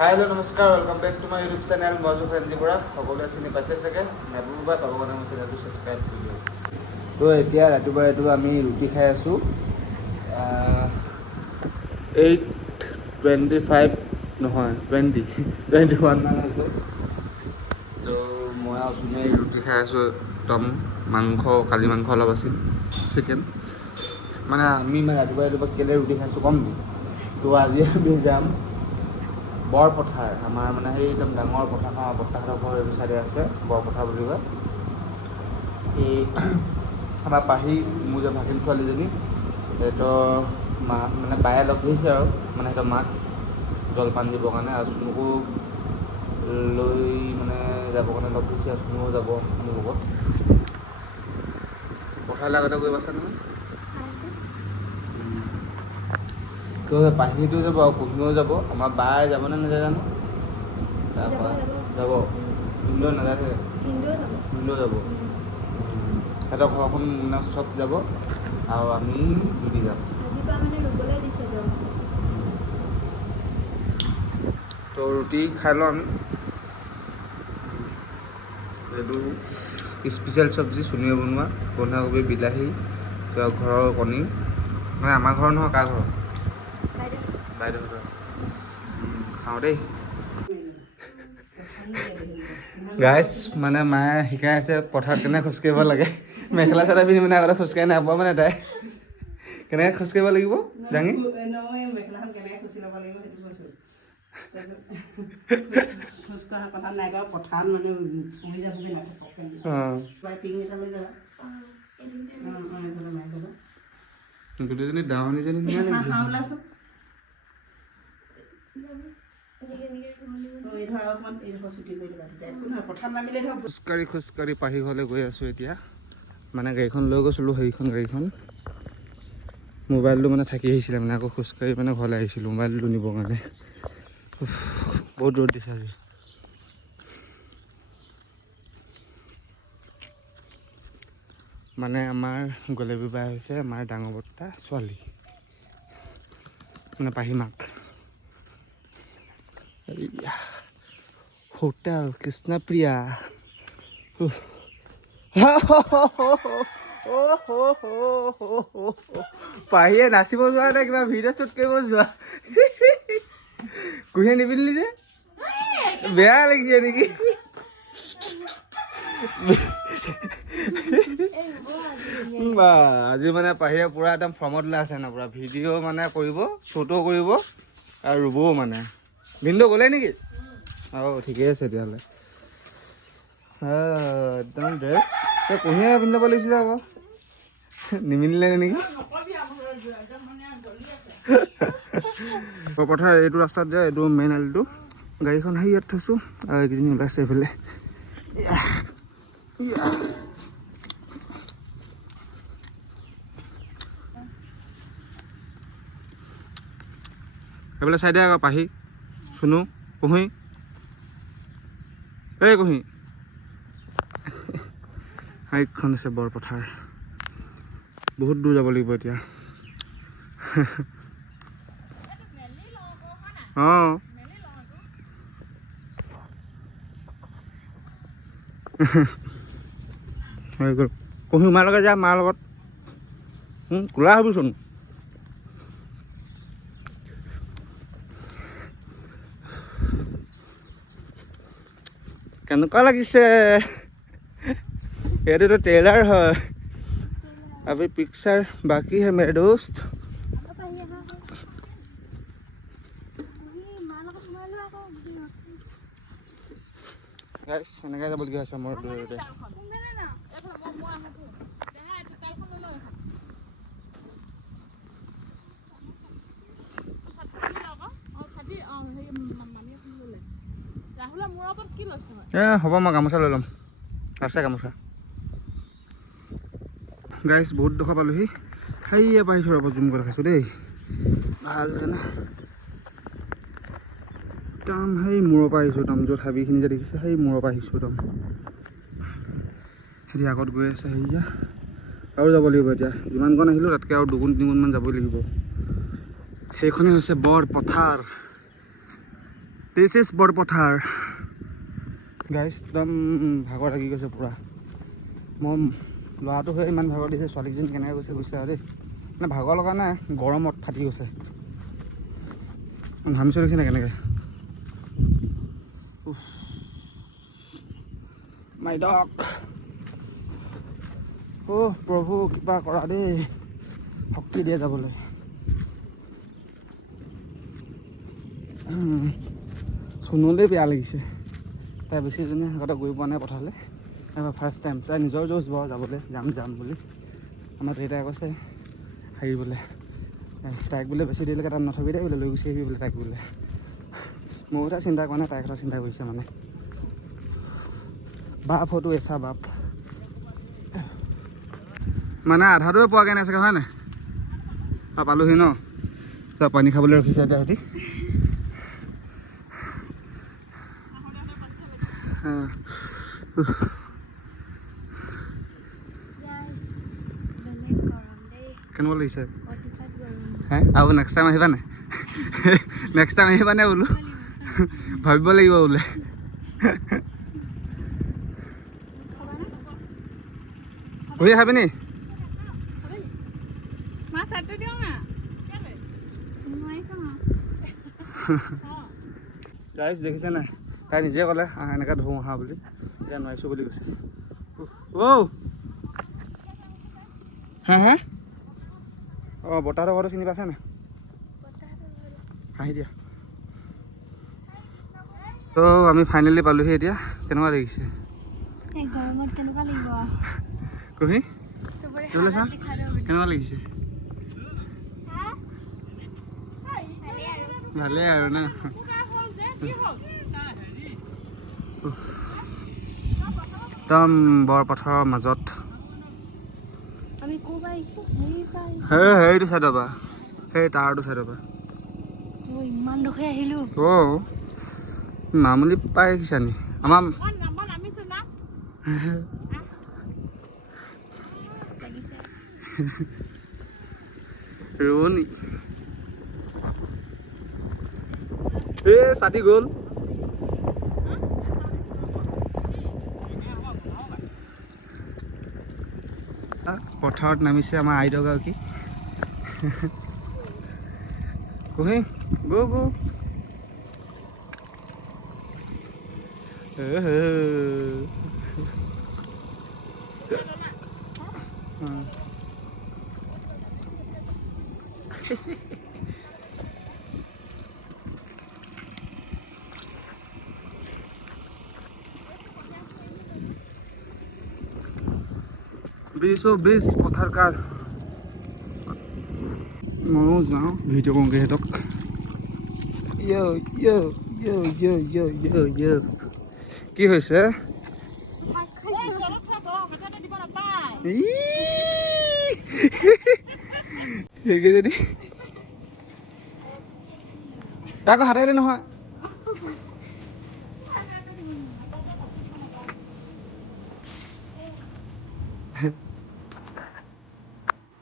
hello नमस्कार welcome back to my YouTube channel मजू फैंजीपुरा সকলোৱে চিনি পাইছে চাগে নাপাব পাব কাৰণে মোৰ চেনেলটো ছাবস্ক্ৰাইব কৰি দিয়ক তো এতিয়া ৰাতিপুৱা আমি ৰুটি খাই আছোঁ 8:25 নহয় 21 মান আছে তো মই আছোনে ৰুটি খাই আছোঁ একদম মাংস কালি মাংস অলপ আছিল চিকেন মানে আমি ৰাতিপুৱা কেলে ৰুটি খাইছোঁ কম তো আজি আমি যাম বৰপথাৰ আমাৰ মানে সেই একদম ডাঙৰ পথাৰখন বৰ্তাহঁতৰ ঘৰ এইটো চাইডে আছে বৰপথাৰ বুলি কয় এই আমাৰ পাহি মোৰ যে ভাগিন ছোৱালীজনী সিহঁতৰ মা মানে বায়ে লগ ধৰিছে আৰু মানে সিহঁতৰ মাক জলপান দিবৰ কাৰণে আৰু চুনুকো লৈ মানে যাবৰ কাৰণে লগ ধৰিছে আৰু চুনুও যাব মোৰ লগত পথাৰলৈ আগতে গৈ পাইছা নহয় তো পাহিটো যাব আৰু কুহিও যাব আমাৰ বাই যাবনে নাযায় জানো তাৰপৰা যাব ভিনদেউ নাযায় ভিনদেউ যাব সিহঁতৰ ঘৰখন মানে চব যাব আৰু আমি দুটি যাম তো ৰুটি খাই লওঁ আমি এইটো স্পেচিয়েল চব্জি চুনুৱে বনোৱা বন্ধাকবি বিলাহী ঘৰৰ কণী মানে আমাৰ ঘৰৰ নহয় কাৰ ঘৰ বাইদেউহঁতৰ খাওঁ দেই গাইজ মানে মায়ে শিকাই আছে পথাৰত কেনেকৈ খোজকাঢ়িব লাগে মেখেলা চাদৰ পিন্ধি মানে আগতে খোজকাঢ়ি নাপাওঁ মানে তাই কেনেকৈ খোজকাঢ়িব লাগিব দাঙি গোটেইজনী দাৱনীজনী নিয়া লাগিছে খোজকাঢ়ি পাহি ঘৰলৈ গৈ আছোঁ এতিয়া মানে গাড়ীখন লৈ গৈছিলোঁ সেইখন গাড়ীখন মোবাইলটো মানে থাকি আহিছিলে মানে আকৌ খোজকাঢ়ি মানে ঘৰলৈ আহিছিলোঁ মোবাইলটো নিবৰ কাৰণে বহুত ৰ'দ দিছে আজি মানে আমাৰ গলেবী বাই হৈছে আমাৰ ডাঙৰ বৰ্তা ছোৱালী মানে পাহি মাক হোটেল কৃষ্ণপ্ৰিয়া পাহিয়ে নাচিব যোৱা নে কিবা ভিডিঅ' শ্বুট কৰিব যোৱা কুহিয়ে নিপিন্ধিলি যে বেয়া লাগিছে নেকি বা আজি মানে পাহিয়ে পূৰা একদম ফৰ্মত লৈ আছে না পূৰা ভিডিঅ' মানে কৰিব শ্বুটো কৰিব আৰু ৰুবও মানে ভিনদেউ গ'লে নেকি অঁ ঠিকেই আছে তেতিয়াহ'লে একদম ড্ৰেছ কুহিয়ে পিন্ধি ল'ব লাগিছিলে আকৌ নিমিলিলে নেকি পথাৰ এইটো ৰাস্তাত যায় এইটো মেইন আলিটো গাড়ীখন আহি ইয়াত থৈছোঁ আৰু এইকেইজনী ওলাইছে এইফালে সেইফালে চাই দে আকৌ পাহি চুনু কুহি এই কুহি হাইকখন আছে বৰপথাৰ বহুত দূৰ যাব লাগিব এতিয়া অঁ হৈ গ'ল কুহি মাৰ লগত যা মাৰ লগত কোলা হ'বচোন কেনেকুৱা লাগিছে এইটোতো ট্ৰেইলাৰ হয় अभी पिक्चर बाकी है मेरे दोस्त এনেকৈ যাবলগীয়া হৈছে মোৰ দূৰতে হ'ব মই গামোচা লৈ ল'ম আছে গামোচা গাইছ বহুত দুখ পালোহি হাইয়া পাইছোঁ ৰ'ব জুম কৰি খাইছোঁ দেই ভাল জানা একদম সেই মূৰৰ পৰা আহিছোঁ একদম য'ত হাবিখিনি যে দেখিছে সেই মূৰৰ পৰা আহিছোঁ একদম হেৰি আগত গৈ আছে হেৰিয়া আৰু যাব লাগিব এতিয়া যিমানকণ আহিলোঁ তাতকৈ আৰু 2-3 গুণমান যাবই লাগিব সেইখনেই হৈছে বৰপথাৰ দিছ ইজ বৰপথাৰ গাইছ একদম ভাগৰ লাগি গৈছে পূৰা মই ল'ৰাটো হৈ ইমান ভাগৰ দিছে ছোৱালীকেইজনী কেনেকৈ গৈছে আৰু দেই মানে ভাগৰ লগা নাই গৰমত ফাটি গৈছে ঘামি চলিছে নাই কেনেকৈ মাই ডগ অ' প্ৰভু কিবা কৰা দেই শক্তি দিয়ে যাবলৈ শুনোতেই বেয়া লাগিছে তাই বেছিজনী আগতে গৈ পোৱা নাই পথাৰলৈ এবাৰ ফাৰ্ষ্ট টাইম তাই নিজৰ জোচ বাৰু যাবলৈ যাম বুলি আমাৰ দেউতাই কৈছে হাৰিবলৈ তাইক বোলে বেছি দেৰিলৈকে তাত নথবি দেই বোলে লৈ গুচি আহিবি বোলে তাইক বোলে মোৰ কথা চিন্তা কৰা নাই তাইৰ কথা চিন্তা কৰিছে বাপ হয়তো এচা বাপ মানে আধাটোৱে পোৱাগৈ নাই চাগে হয় নাই পালোহি ন পানী খাবলৈ ৰখিছে এতিয়া সিহঁতি কেনেকুৱা লাগিছে হে আৰু নেক্সট টাইম আহিবা নাই নেক্সট টাইম আহিবা নাই বোলো ভাবিব লাগিব বোলে ঘূৰি খাবি নি গাইছ দেখিছে নাই তাই নিজে ক'লে এনেকৈ ধুওঁ আহা বুলি এতিয়া নোৱাৰিছোঁ বুলি কৈছে অ' হে অঁ বতাহতৰ ঘৰটো চিনি পাইছে নাই হাঁহি দিয়া তো আমি ফাইনেলি পালোহি এতিয়া কেনেকুৱা লাগিছে গৰমত কেনেকুৱা লাগিব কবি কেনেকুৱা লাগিছে ভালেই আৰু না একদম বৰপথাৰৰ মাজত সেইটো চাইডৰ পৰা সেই টাৱাৰটো চাইডৰ পৰা ইমান দুখে আহিলোঁ অঁ মামুলি পাই ৰাখিছানি আমাৰ ৰোৱনী এই ছাতি গ'ল পথাৰত নামিছে আমাৰ আইদগৰাকী কুহি গো বিশ পথাৰ কাৰ ময়ো যাওঁ ভিডিঅ' কৰোঁগৈ সিহঁতক কি হৈছে সেইকেইজনী তাকো হাতেৰে নহয়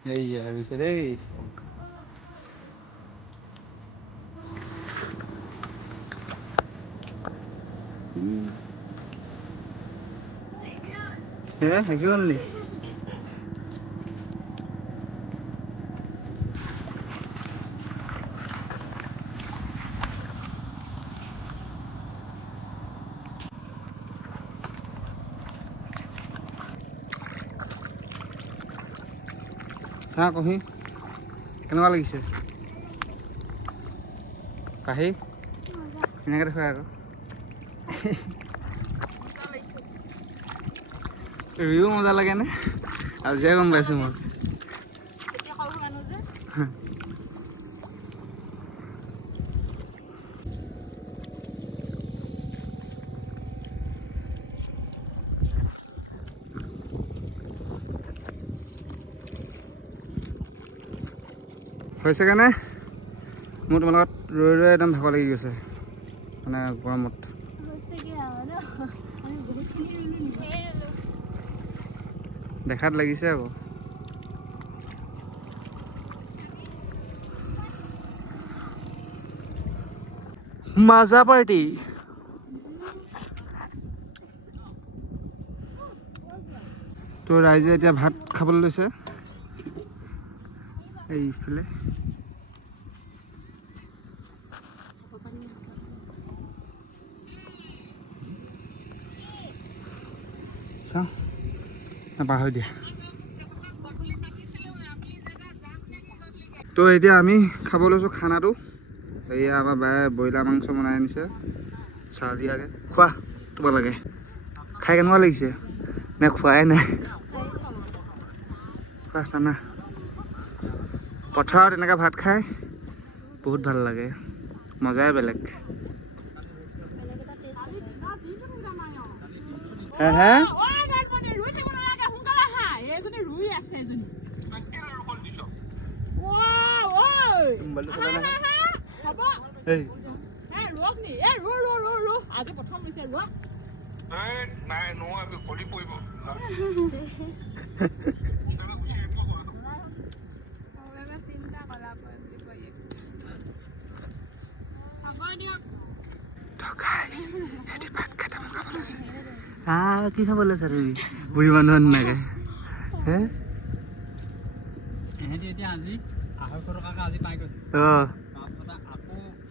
এইয়া হৈছে দেই থাকিব নি চাহ কহি কেনেকুৱা লাগিছে কাহি এনেকৈ দেখুৱাই আকৌ ৰিও মজা লাগেনে আজিহে গম পাইছোঁ মই হৈছে কাৰণে মোৰ তোমাৰ লগত ৰৈ একদম ভাগৰ লাগি গৈছে মানে গৰমত দেখাত লাগিছে আকৌ মাজা পাৰ্টি তো ৰাইজে এতিয়া ভাত খাবলৈ লৈছে এইফালে চাওঁ নাপাহৰি দিয়া তো এতিয়া আমি খাব লৈছোঁ খানাটো এয়া আমাৰ বায়ে ব্ৰইলাৰ মাংস বনাই আনিছে চাহ দিয়াকৈ খোৱা তোমালোকে খাই কেনেকুৱা লাগিছে নে খোৱাই নাই খোৱা খানা পথাৰত এনেকৈ ভাত খাই বহুত ভাল লাগে মজাই বেলেগ হে হে আজি প্ৰথম দিছে ৰোৱা নাই নোৱা কলি পৰিব চিন্তা কলা কি খাব লৈছা তুমি বুঢ়ী মানুহৰ নাগে হে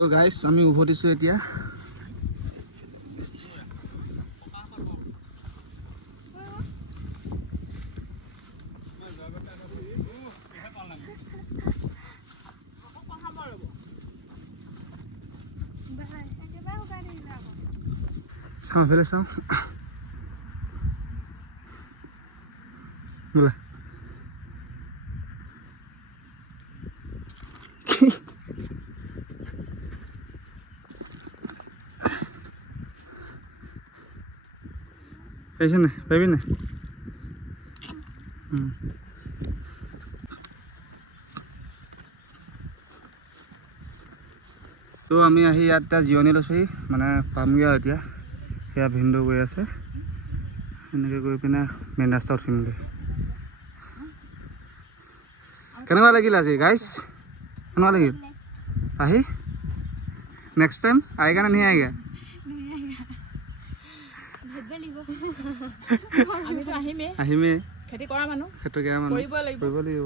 গাইছ আমি উভতিছোঁ এতিয়া চাওঁ ফেলে চাওঁ বোলা পাইছে নাই পাবি নাই তো আমি আহি ইয়াত এতিয়া জিৰণি লৈছোঁহি মানে পামগৈ আৰু এতিয়া সেয়া ভিনদেউ গৈ আছে এনেকৈ গৈ পিনে মেইন ৰাস্তা উঠিমগৈ কেনেকুৱা লাগিল আজি গাইছ কেনেকুৱা লাগিল আহি নেক্সট টাইম আয়েগা না नहीं आएगा আহিমেই খেতি কৰা মানুহ কৰিব লাগিব